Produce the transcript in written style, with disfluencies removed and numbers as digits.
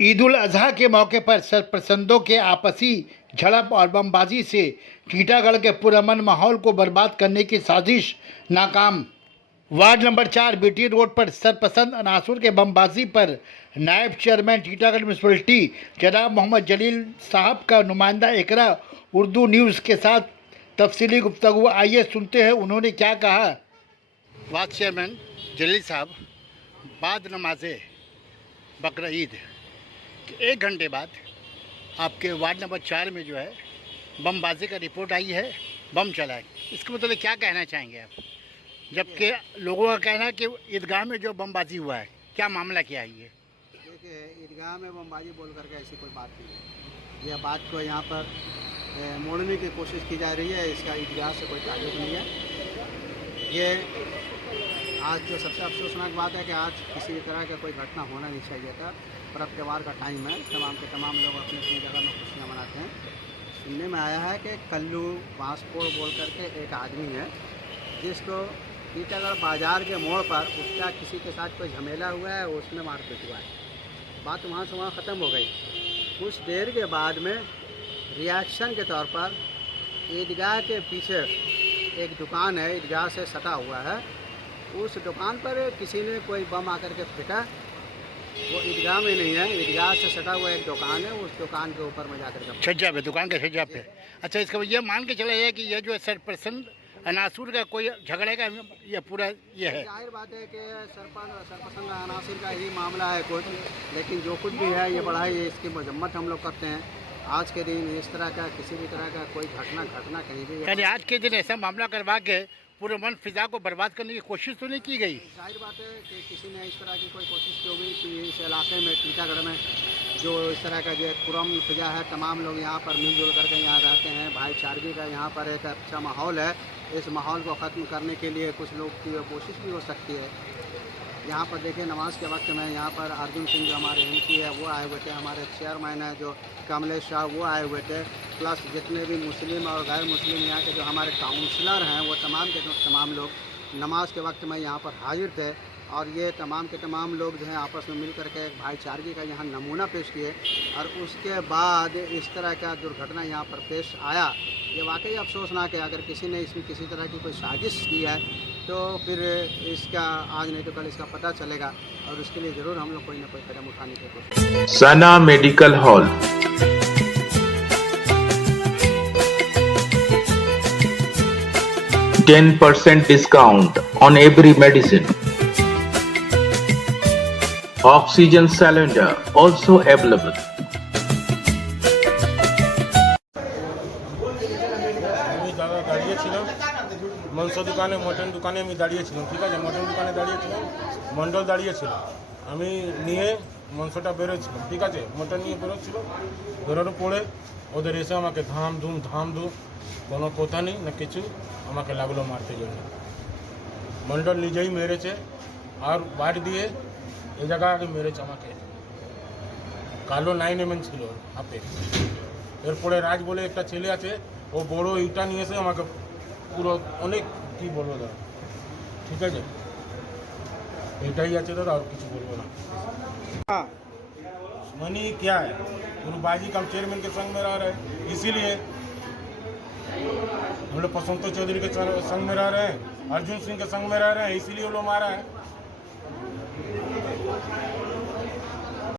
ईद उल अजहा के मौके पर सरपसंदों के आपसी झड़प और बमबाजी से टीटागढ़ के पुरअमन माहौल को बर्बाद करने की साजिश नाकाम। वार्ड नंबर 4 बीटी रोड पर सरपसंद अनासुर के बमबाजी पर नायब चेयरमैन टीटागढ़ म्यूनसिपलिटी जनाब मोहम्मद जलील साहब का नुमाइंदा इकरा उर्दू न्यूज़ के साथ तफसीली गुफ्तगू। आइए सुनते हैं उन्होंने क्या कहा। वार्ड चेयरमैन जलील साहब, बाद नमाज बकरा ईद 1 घंटे बाद आपके वार्ड नंबर 4 में जो है बमबाजी का रिपोर्ट आई है, बम चला है। इसके मतलब क्या कहना चाहेंगे आप, जबकि लोगों का कहना है कि ईदगाह में जो बमबाजी हुआ है, क्या मामला क्या है ये? देखिए, ईदगाह में बमबाजी बोल करके ऐसी कोई बात नहीं है। यह बात को यहाँ पर मोड़ने की कोशिश की जा रही है। इसका ईदगाह से कोई ताल्लुक नहीं है। ये आज जो सबसे अफसोसनाक बात है कि आज किसी तरह का कोई घटना होना नहीं चाहिए था। पर्व त्यौहार का टाइम है, तमाम के तमाम लोग अपनी अपनी जगह में खुशियाँ मनाते हैं। सुनने में आया है कि कल्लू बांसकोड़ बोल करके एक आदमी है जिसको टीटागढ़ बाज़ार के मोड़ पर उसका किसी के साथ कोई झमेला हुआ है, उसमें मारपीट हुआ है। बात वहाँ से वहाँ ख़त्म हो गई। कुछ देर के बाद में रिएक्शन के तौर पर ईदगाह के पीछे एक दुकान है, ईदगाह से सटा हुआ है, उस दुकान पर किसी ने कोई बम आकर के फेंका। वो ईदगाह में नहीं है, ईदगाह से सटा हुआ एक दुकान है, उस दुकान के ऊपर में जाकर के छज्जा पे, दुकान के छज्जा पे। अच्छा, इसका ये मान के चला जाए कि ये जो है सरपसंद अनासुर का कोई झगड़े का ये पूरा ये है। जाहिर बात है कि सरपसंद अनासुर का ही मामला है कुछ, लेकिन जो कुछ भी है ये बड़ा है, इसकी मजम्मत हम लोग करते हैं। आज के दिन इस तरह का किसी भी तरह का कोई घटना कहीं भी, यानी आज के दिन ऐसा मामला करवा के पूरे मन फिजा को बर्बाद करने की कोशिश तो नहीं की गई। जाहिर बात है कि किसी ने इस तरह की कोई कोशिश की होगी कि इस इलाके में टीटागढ़ में जो इस तरह का जो पुरअमन फिजा है, तमाम लोग यहाँ पर मिलजुल करके यहाँ रहते हैं, भाईचारगी का यहाँ पर एक अच्छा माहौल है। इस माहौल को ख़त्म करने के लिए कुछ लोग की कोशिश भी हो सकती है। यहाँ पर देखिए, नमाज के वक्त में यहाँ पर अर्जुन सिंह जो हमारे एमपी है वो आए हुए थे, हमारे चेयरमैन है जो कमलेश शाह वो आए हुए थे, प्लस जितने भी मुस्लिम और गैर मुस्लिम यहाँ के जो हमारे काउंसलर हैं वो तमाम के तमाम लोग नमाज के वक्त में यहाँ पर हाजिर थे। और ये तमाम के तमाम लोग जो हैं आपस में मिल करके एक भाईचारगी का यहाँ नमूना पेश किए। और उसके बाद इस तरह का दुर्घटना यहाँ पर पेश आया। ये वाकई अफसोसनाक है। अगर किसी ने इसमें किसी तरह की कोई साजिश की है तो फिर इसका आज नहीं तो कल इसका पता चलेगा, और उसके लिए ज़रूर हम लोग कोई ना कोई कदम उठाने की कोशिश। सना medical hall, 10% discount on every medicine. Oxygen cylinder also available. মাংস দোকানে মটন দোকানে আমি দাঁড়িয়েছিলাম, ঠিক আছে, মটন দোকানে দাঁড়িয়েছিলাম, মন্ডল দাঁড়িয়েছিল, আমি নিয়ে মাংসটা বেরোচ্ছিলাম, ঠিক আছে, মটন নিয়ে বেরোচ্ছিল, বেরোনোর পরে ওদের এসে আমাকে ধাম ধুম কোনো কথা নেই না কিছু, আমাকে লাগলো মারতে জন্য। মন্ডল নিজেই মেরেছে আর বাড়ি দিয়ে এই জায়গা আগে মেরেছে আমাকে। কালো 9mm ছিল হাতে। এরপরে রাজ বলে একটা ছেলে আছে, ও বড় ইটা নিয়ে এসে আমাকে পুরো অনেক কী বলবো দাদা, ঠিক আছে, এটাই আছে দাদা, আর কিছু বলবো না। मनी क्या है, गुरुबाजी का चेयरमैन के संग में रह रहे हैं, इसीलिए हम लोग पसंतो चौधरी के संग में रह रहे हैं, अर्जुन सिंह के संग में रह रहे हैं, इसीलिए वो लोग मारा है।